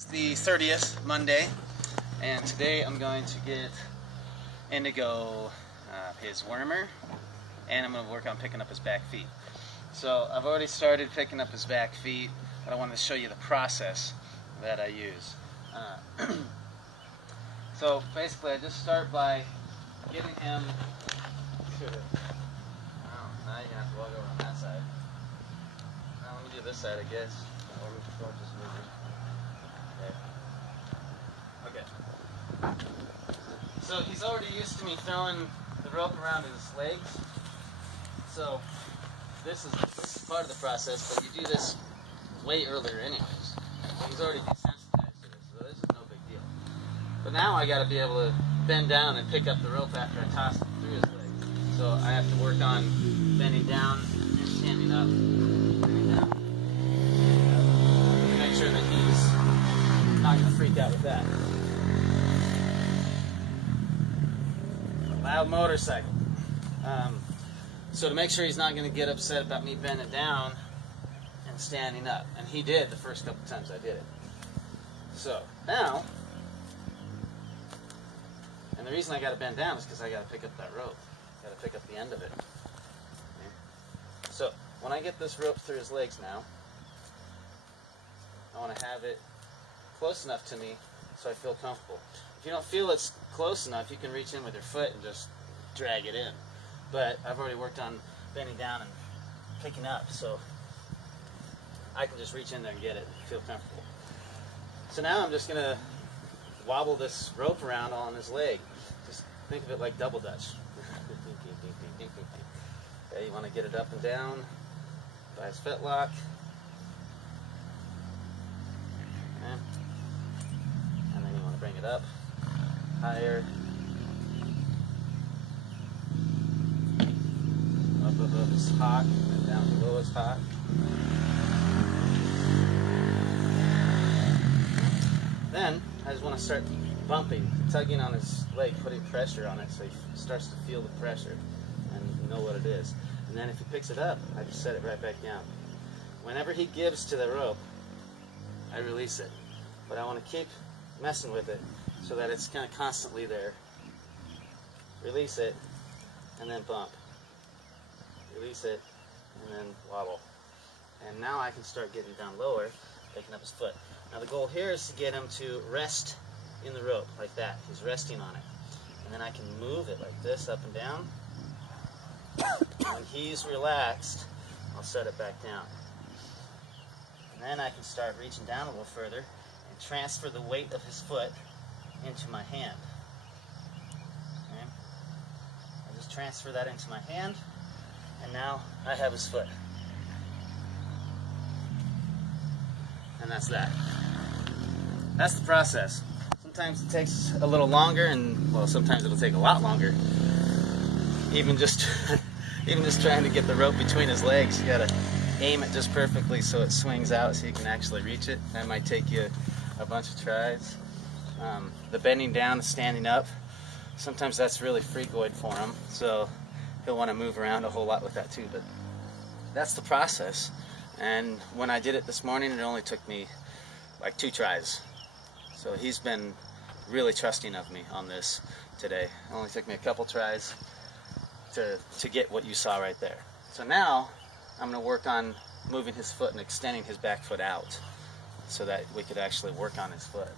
It's the 30th, Monday, and today I'm going to get Indigo his wormer, and I'm going to work on picking up his back feet. So I've already started picking up his back feet, but I wanted to show you the process that I use. So basically I just start by getting him to, now you're going to have to walk over on that side. Now let me do this side, I guess. Or just move it. Okay. So he's already used to me throwing the rope around his legs. So this is part of the process, but you do this way earlier anyways. He's already desensitized to this, so this is no big deal. But now I got to be able to bend down and pick up the rope after I toss it through his legs. So I have to work on bending down and standing up, bending down. Make sure that he's not going to freak out with that. Loud motorcycle. So to make sure he's not going to get upset about me bending down and standing up. And he did the first couple times I did it. So now, and the reason I got to bend down is because I got to pick up that rope. Got to pick up the end of it. Okay. So when I get this rope through his legs now, I want to have it close enough to me so I feel comfortable. If you don't feel it's close enough, you can reach in with your foot and just drag it in. But I've already worked on bending down and picking up, so I can just reach in there and get it and feel comfortable. So now I'm just going to wobble this rope around on his leg. Just think of it like double dutch. Okay, you want to get it up and down by his fetlock. Okay. And then you want to bring it up higher, up above his hock, and down below his hock. Then I just want to start bumping, tugging on his leg, putting pressure on it so he starts to feel the pressure and know what it is. And then if he picks it up, I just set it right back down. Whenever he gives to the rope, I release it. But I want to keep messing with it so that it's kind of constantly there. Release it, and then bump. Release it, and then wobble. And now I can start getting down lower, picking up his foot. Now the goal here is to get him to rest in the rope, like that. He's resting on it. And then I can move it like this, up and down. When he's relaxed, I'll set it back down. And then I can start reaching down a little further and transfer the weight of his foot into my hand. Okay? I just transfer that into my hand, and now I have his foot. And that's that. That's the process. Sometimes it takes a little longer, and well, sometimes it'll take a lot longer. Even just trying to get the rope between his legs, you gotta aim it just perfectly so it swings out so you can actually reach it. That might take you a bunch of tries. The bending down and standing up, sometimes that's really freakoid for him, so he'll want to move around a whole lot with that too. But that's the process. And when I did it this morning, it only took me like 2 tries. So he's been really trusting of me on this today. It only took me a couple tries to get what you saw right there. So now I'm going to work on moving his foot and extending his back foot out so that we could actually work on his foot.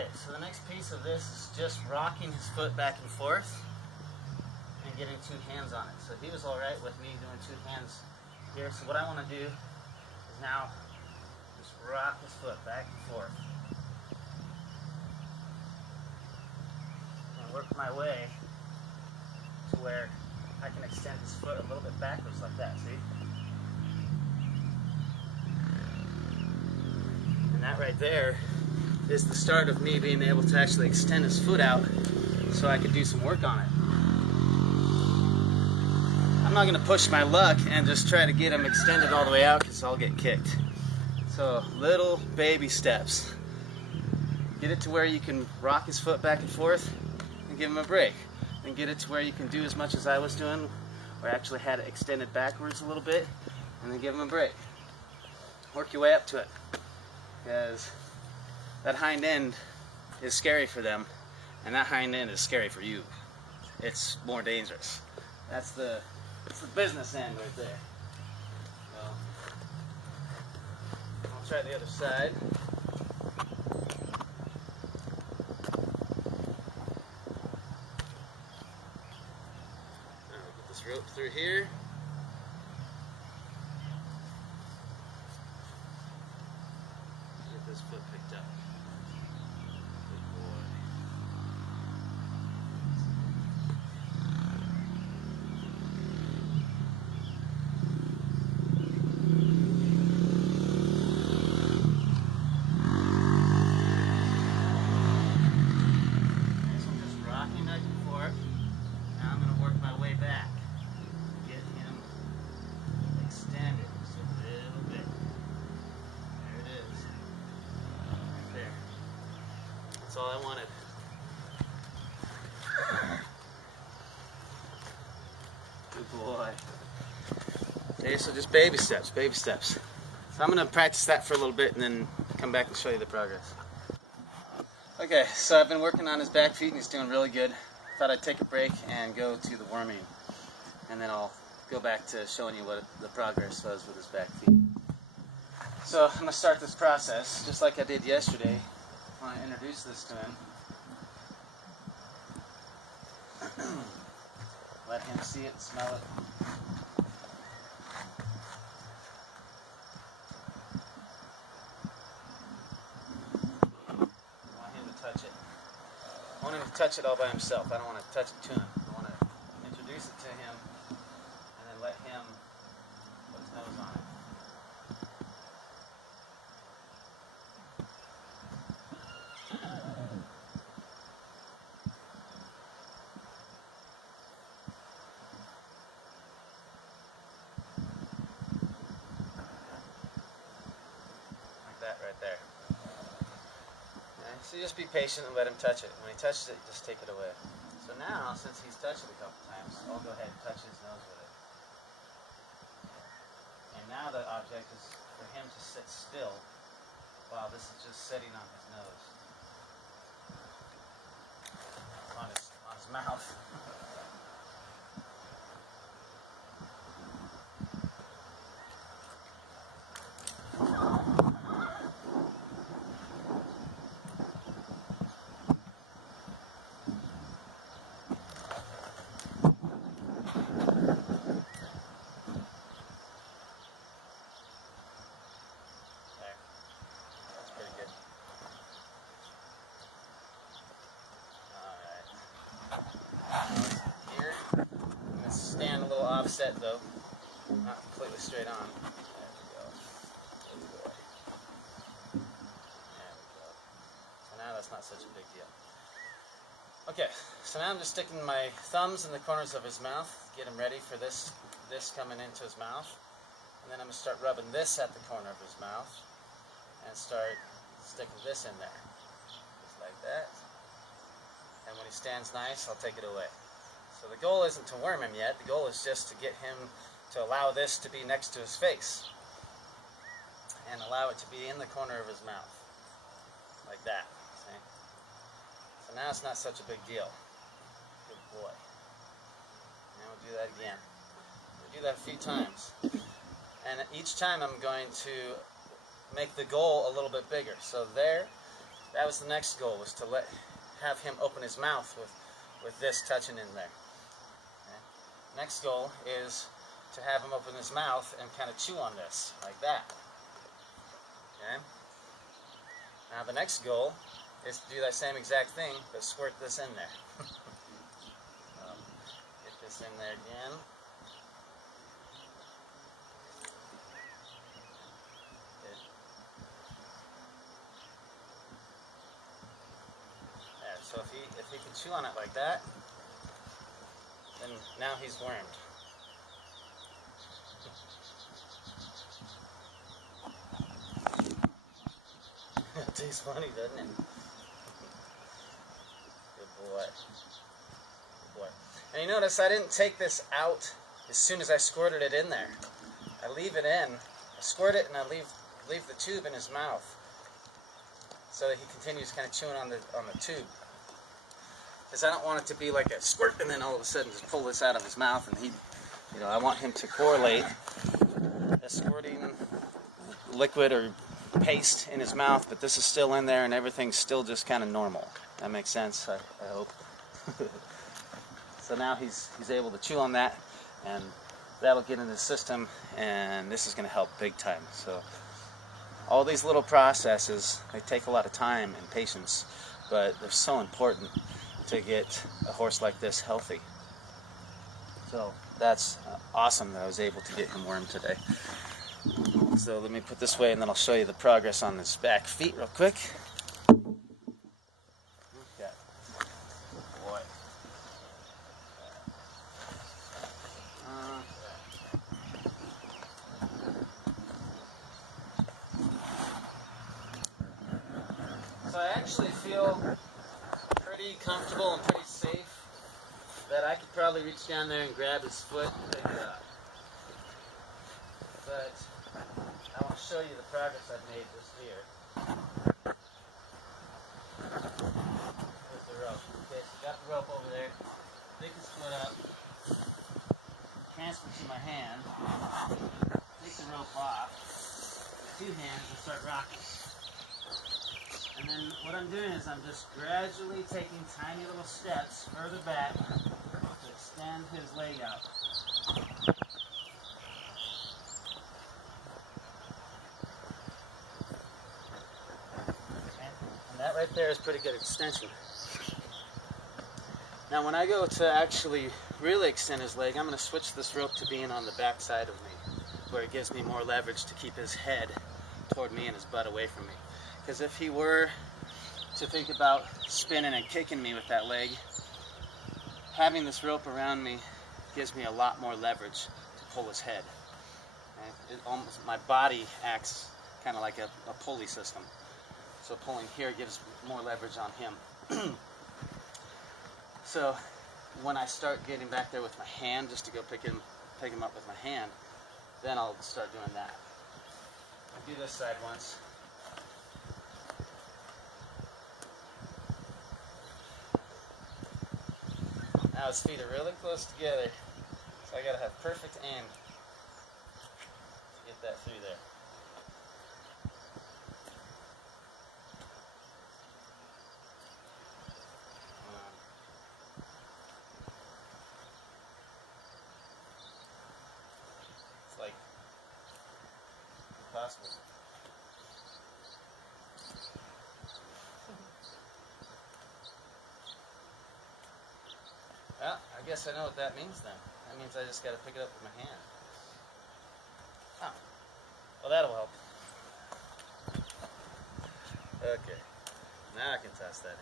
Okay, so the next piece of this is just rocking his foot back and forth and getting two hands on it. So he was alright with me doing two hands here. So what I want to do is now just rock his foot back and forth. And work my way to where I can extend his foot a little bit backwards like that, see? And that right there is the start of me being able to actually extend his foot out so I could do some work on it. I'm not going to push my luck and just try to get him extended all the way out because I'll get kicked. So little baby steps. Get it to where you can rock his foot back and forth and give him a break. And get it to where you can do as much as I was doing, where I actually had it extended backwards a little bit, and then give him a break. Work your way up to it, because that hind end is scary for them, and that hind end is scary for you. It's more dangerous. That's the business end right there. So, I'll try the other side. Get this rope through here. Get this foot picked up. Good boy. Okay, so I'm just rocking back and forth. Now I'm going to work my way back. Get him extended just a little bit. There it is. Right there. That's all I wanted. Good boy. Okay, so just baby steps, baby steps. So I'm going to practice that for a little bit and then come back and show you the progress. Okay, so I've been working on his back feet and he's doing really good. Thought I'd take a break and go to the worming, and then I'll go back to showing you what the progress was with his back feet. So I'm going to start this process just like I did yesterday. I want to introduce this to him. Let him see it, smell it. I want him to touch it. I want him to touch it all by himself. I don't want to touch it to him. I want to introduce it to him and then let him put his nose on it. Like that right there. Okay, so just be patient and let him touch it. When he touches it, just take it away. So now, since he's touched it a couple times, I'll go ahead and touch his nose with it. And now the object is for him to sit still while this is just sitting on his nose. On his mouth. Stand a little offset though, not completely straight on. There we go. Good boy. There we go. So now that's not such a big deal. Okay, so now I'm just sticking my thumbs in the corners of his mouth, get him ready for this coming into his mouth. And then I'm going to start rubbing this at the corner of his mouth and start sticking this in there. Just like that. And when he stands nice, I'll take it away. So the goal isn't to worm him yet, the goal is just to get him to allow this to be next to his face. And allow it to be in the corner of his mouth. Like that, see? So now it's not such a big deal. Good boy. Now we'll do that again. We'll do that a few times. And each time I'm going to make the goal a little bit bigger. So there, that was the next goal, was to have him open his mouth with this touching in there. Okay. Next goal is to have him open his mouth and kind of chew on this, like that. Okay. Now the next goal is to do that same exact thing, but squirt this in there. Get this in there again. Good. There, so if he can chew on it like that, then now he's wormed. It tastes funny, doesn't it? Good boy. Good boy. And you notice I didn't take this out as soon as I squirted it in there. I leave it in, I squirt it, and I leave the tube in his mouth so that he continues kind of chewing on the tube. Because I don't want it to be like a squirt and then all of a sudden just pull this out of his mouth, and he, I want him to correlate a squirting liquid or paste in his mouth, but this is still in there and everything's still just kind of normal. That makes sense, I hope. So now he's able to chew on that, and that'll get in his system, and this is going to help big time. So all these little processes, they take a lot of time and patience, but they're so important to get a horse like this healthy. So that's awesome that I was able to get him wormed today. So let me put this way, and then I'll show you the progress on his back feet real quick. Okay. Boy. So I actually feel pretty comfortable and pretty safe that I could probably reach down there and grab his foot and pick it up. But I want to show you the progress I've made just here with the rope. Okay, so got the rope over there, pick his foot up, transfer to my hand, take the rope off with 2 hands and start rocking. And then what I'm doing is I'm just gradually taking tiny little steps further back to extend his leg out. That right there is pretty good extension. Now when I go to actually really extend his leg, I'm going to switch this rope to being on the back side of me, where it gives me more leverage to keep his head toward me and his butt away from me. Because if he were to think about spinning and kicking me with that leg, having this rope around me gives me a lot more leverage to pull his head. And my body acts kind of like a pulley system. So pulling here gives more leverage on him. So when I start getting back there with my hand, just to go pick him up with my hand, then I'll start doing that. I'll do this side once. Now his feet are really close together, so I gotta have perfect aim to get that through there. Like impossible. Well, I guess I know what that means then. That means I just got to pick it up with my hand. Oh, well that'll help. Okay, now I can toss that in.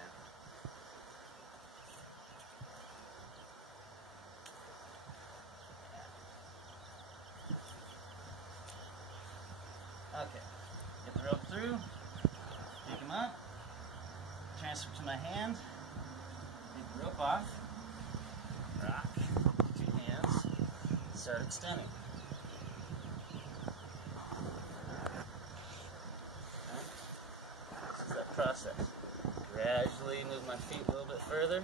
Okay, get the rope through, pick him up, transfer to my hand, take the rope off, rock, 2 hands, start extending. Okay. This is that process. Gradually move my feet a little bit further,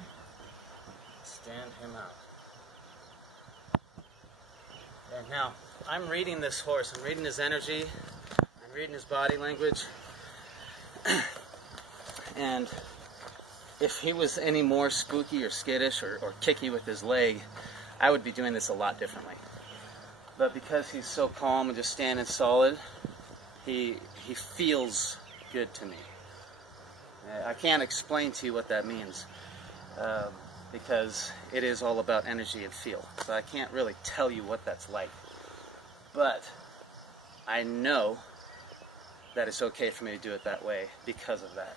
extend him out. And now, I'm reading this horse, I'm reading his energy, reading his body language, And if he was any more spooky or skittish or kicky with his leg, I would be doing this a lot differently. But because he's so calm and just standing solid, he feels good to me. I can't explain to you what that means, because it is all about energy and feel. So I can't really tell you what that's like. But I know that it's okay for me to do it that way because of that.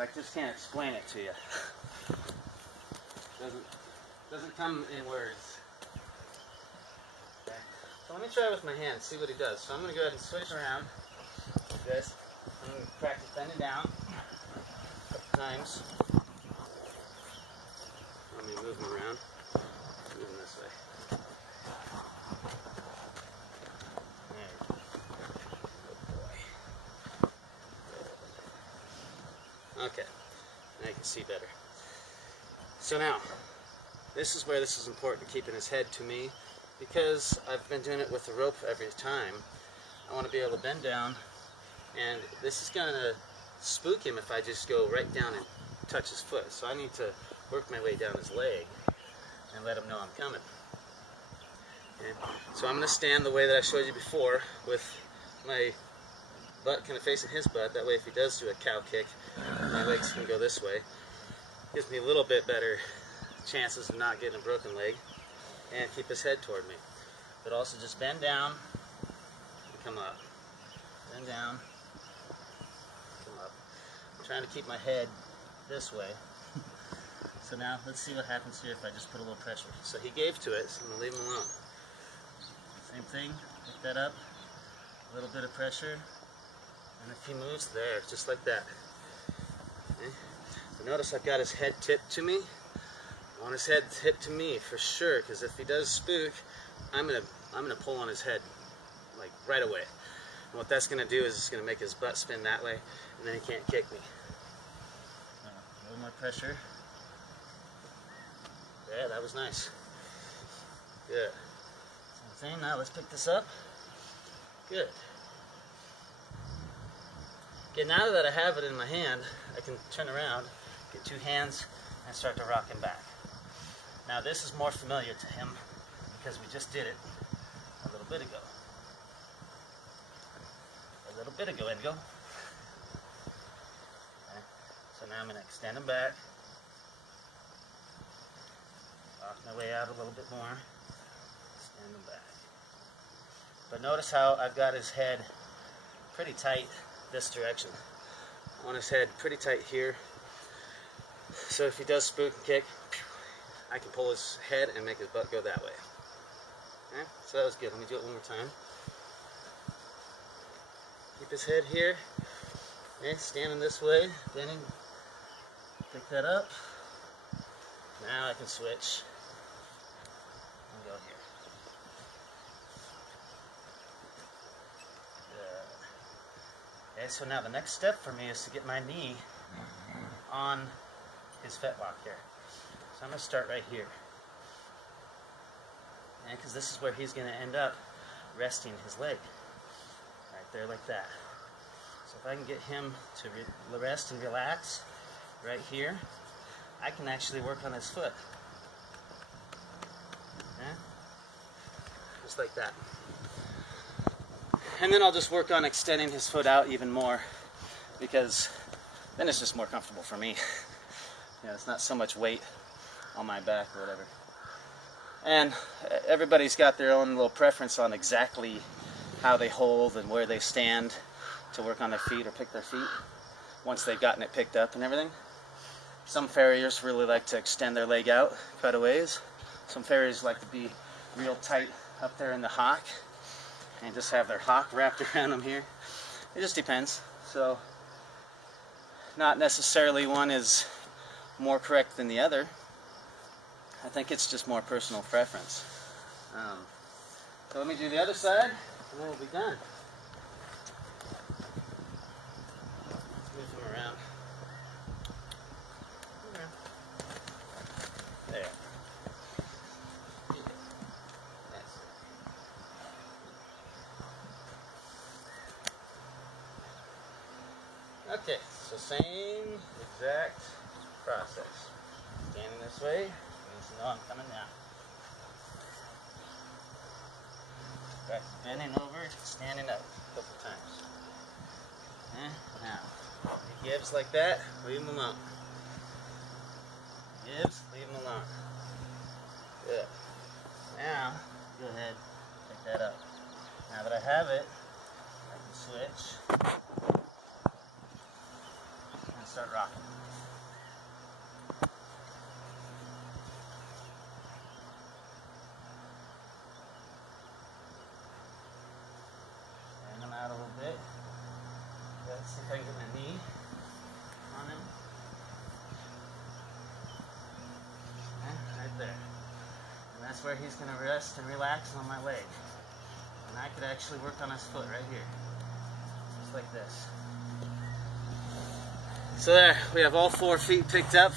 I just can't explain it to you. Doesn't come in words. Okay. So let me try it with my hands, see what he does. So I'm going to go ahead and switch around like this. I'm going to practice bending down a couple times. Let me move him around. Move him this way. There you go. Good boy. Okay. Now you can see better. So now, this is where this is important, keeping his head to me, because I've been doing it with the rope every time. I want to be able to bend down, and this is going to spook him if I just go right down and touch his foot. So I need to work my way down his leg and let him know I'm coming. Okay. So I'm going to stand the way that I showed you before, with my butt kind of facing his butt. That way if he does do a cow kick, my legs can go this way. Gives me a little bit better chances of not getting a broken leg, and keep his head toward me. But also just bend down and come up. Bend down, come up. I'm trying to keep my head this way. So now let's see what happens here if I just put a little pressure. So he gave to it, so I'm going to leave him alone. Same thing, pick that up, a little bit of pressure, and if he moves there, just like that. Okay. So notice I've got his head tipped to me. I want his head tipped to me for sure, because if he does spook, I'm gonna pull on his head like right away. And what that's gonna do is it's gonna make his butt spin that way, and then he can't kick me. A little more pressure. Yeah, that was nice. Good. Same thing. Now let's pick this up. Good. Okay, now that I have it in my hand, I can turn around, get two hands, and start to rock him back. Now this is more familiar to him because we just did it a little bit ago. Indigo. Okay. So now I'm going to extend him back. Rock my way out a little bit more. Extend him back. But notice how I've got his head pretty tight this direction. I want his head pretty tight here. So if he does spook and kick, I can pull his head and make his butt go that way. Okay? So that was good. Let me do it one more time. Keep his head here. Okay, standing this way, bending. Pick that up. Now I can switch and go here. Good. Okay, so now the next step for me is to get my knee on his fetlock here. So I'm going to start right here. And because this is where he's going to end up resting his leg. Right there like that. So if I can get him to rest and relax right here, I can actually work on his foot. Okay? Just like that. And then I'll just work on extending his foot out even more, because then it's just more comfortable for me. You know, it's not so much weight on my back or whatever. And everybody's got their own little preference on exactly how they hold and where they stand to work on their feet or pick their feet once they've gotten it picked up and everything. Some farriers really like to extend their leg out quite a ways. Some farriers like to be real tight up there in the hock and just have their hock wrapped around them here. It just depends. So not necessarily one is more correct than the other. I think it's just more personal preference. So let me do the other side, and then we'll be done. Move him around. There. That's it. Okay, so same exact process. Standing this way means you know I'm coming down. Practice bending over, standing up a couple times. Now, he gives like that, leave him alone. Gives, leave him alone. Good. Now, go ahead, pick that up. Now that I have it, I can switch and start rocking. Bring him out a little bit. Let's see if I can get my knee on him. Right there. And that's where he's going to rest and relax on my leg. And I could actually work on his foot right here. Just like this. So there, we have all 4 feet picked up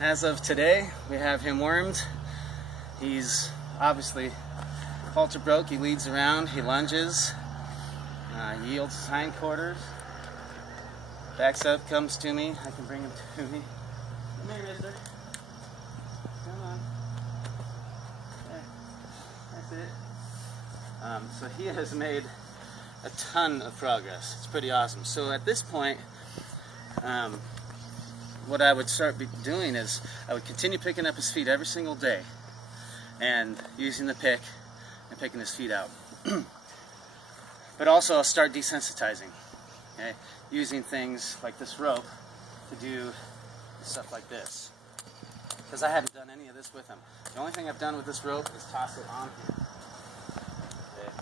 as of today. We have him wormed. He's obviously halter broke. He leads around, he lunges, yields his hindquarters, backs up, comes to me. I can bring him to me. Come here, mister. Come on. There. That's it. So he has made a ton of progress. It's pretty awesome. So at this point, what I would start doing is I would continue picking up his feet every single day and using the pick and picking his feet out. But also I'll start desensitizing, okay? Using things like this rope to do stuff like this. Because I haven't done any of this with him. The only thing I've done with this rope is toss it on him. Okay?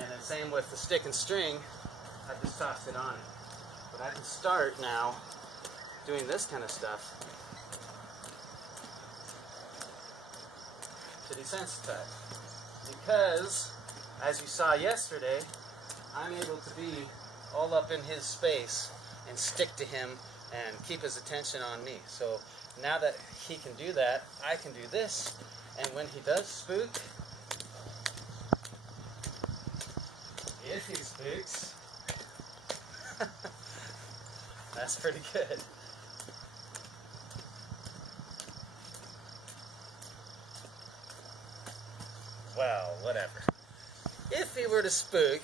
And then same with the stick and string, I've just tossed it on him. But I can start now doing this kind of stuff to desensitize. Because, as you saw yesterday, I'm able to be all up in his space and stick to him and keep his attention on me. So now that he can do that, I can do this, and when he does spook, if he spooks, that's pretty good. Well, whatever. If he were to spook,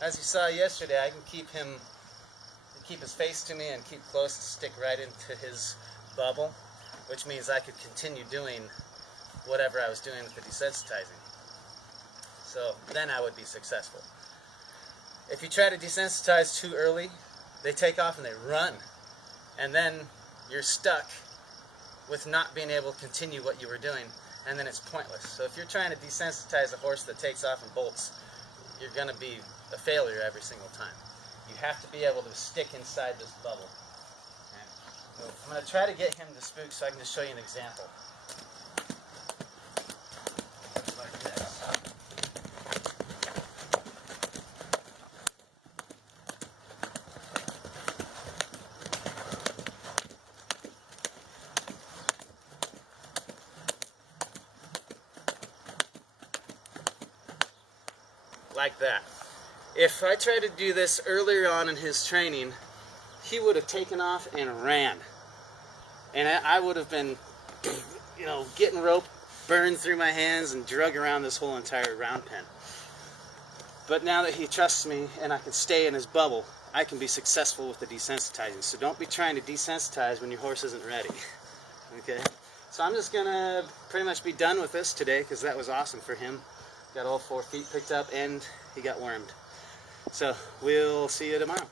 as you saw yesterday, I can keep his face to me and keep close and stick right into his bubble, which means I could continue doing whatever I was doing with the desensitizing. So then I would be successful. If you try to desensitize too early, they take off and they run. And then you're stuck with not being able to continue what you were doing, and then it's pointless. So if you're trying to desensitize a horse that takes off and bolts, you're going to be a failure every single time. You have to be able to stick inside this bubble. Okay? So I'm going to try to get him to spook so I can just show you an example. Like this. Like that. If I tried to do this earlier on in his training, he would have taken off and ran. And I would have been, getting rope burned through my hands and drug around this whole entire round pen. But now that he trusts me and I can stay in his bubble, I can be successful with the desensitizing. So don't be trying to desensitize when your horse isn't ready. Okay? So I'm just going to pretty much be done with this today because that was awesome for him. Got all 4 feet picked up and he got wormed. So we'll see you tomorrow.